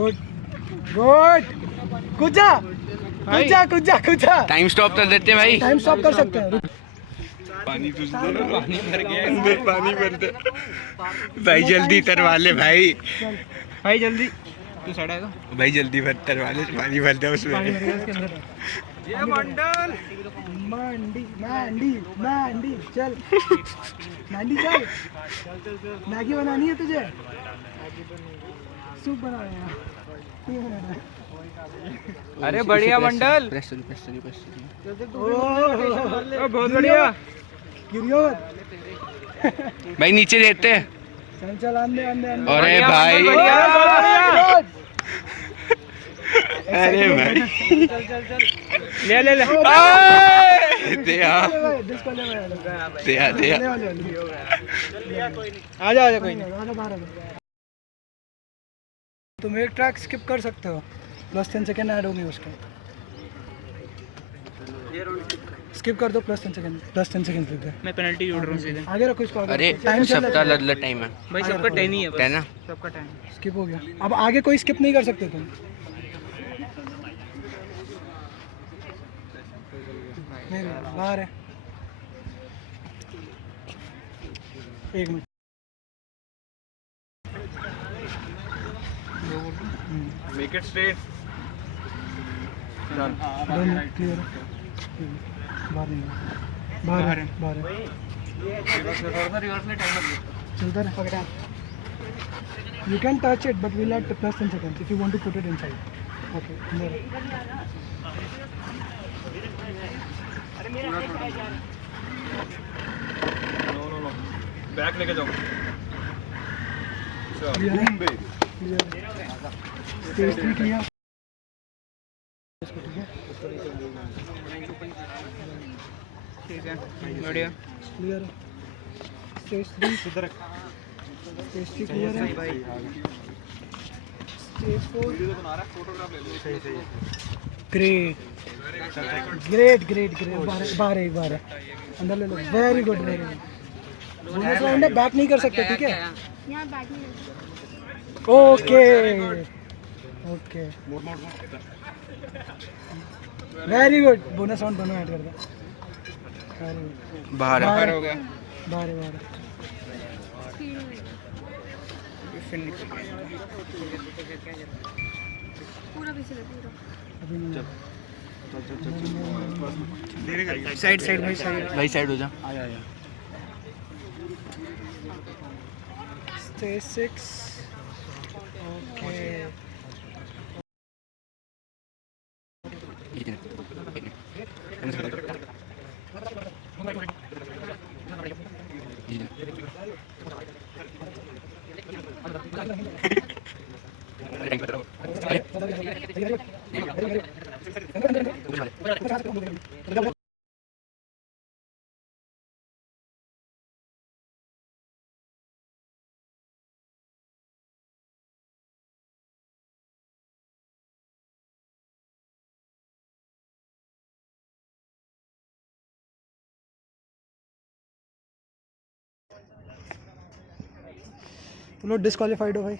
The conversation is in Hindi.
गुड गुड, कूदा कूदा कूदा कूदा। टाइम स्टॉप कर देते हैं भाई। टाइम स्टॉप कर सकते हैं। पानी पानी भर गया, अंदर पानी भरते भाई, जल्दी तरवा ले भाई। भाई जल्दी, तू साइड आएगा भाई, जल्दी भर तरवा ले, पानी भर दे उसमें। पानी भर गया उसके अंदर। ये मंडल मंडी मंडी मंडी चल मंडी चल। मैगी बनानी है तुझे? सूप बनाना है। अरे बढ़िया मंडल, बहुत बढ़िया। गिरियो भाई नीचे देते हैं। चल चल आंदे आंदे आंदे। अरे भाई, अरे भाई, चल चल चल ले ले ले। दे आ जा कोई नहीं, आ जा बाहर आ जा। तुम एक ट्रैक स्किप कर सकते हो, प्लस 10 सेकेंड ऐड होंगे उसके। स्किप कर दो, प्लस 10 सेकेंड लिख दे। मैं पेनल्टी जोड़ रहा हूँ सीधे। आगे रखो इसको। अरे सबका लल्ला टाइम है भाई, सबका 10 ही है, 10 ना। सबका 10। स्किप हो गया। अब आगे कोई स्किप नहीं कर सकते तुम। नहीं बाहर है। एक minute. Make it straight. Clear बाहर नहीं, बाहर है बाहर है। चलता रहे। You can touch it, but we'll add plus 10 seconds if you want to put it inside. Okay. No. Back लेके जाओ। Clear. Stage 3 clear. ठीक है, बढ़िया। क्लियर। स्टेज 3 इधर स्टेज 3 क्लियर है। स्टेज 4 बना रहा है, फोटोग्राफ ले लो। सही ग्रेट ग्रेट ग्रेट ग्रेट। बाहर है, एक बार है, अंदर ले लो। Very good very good. Bonus round है, बैक नहीं कर सकते, ठीक है? Okay okay, very good. Bonus round दोनों ऐड कर दो। बाहर हो गया। बाहर है बाहर है। पूरा पीछे ले, पूरा। साइड साइड भाई, साइड भाई, साइड हो जा। आया स्टेज 6 ओके। तुम लोग डिस्क्वालीफाइड हो भाई।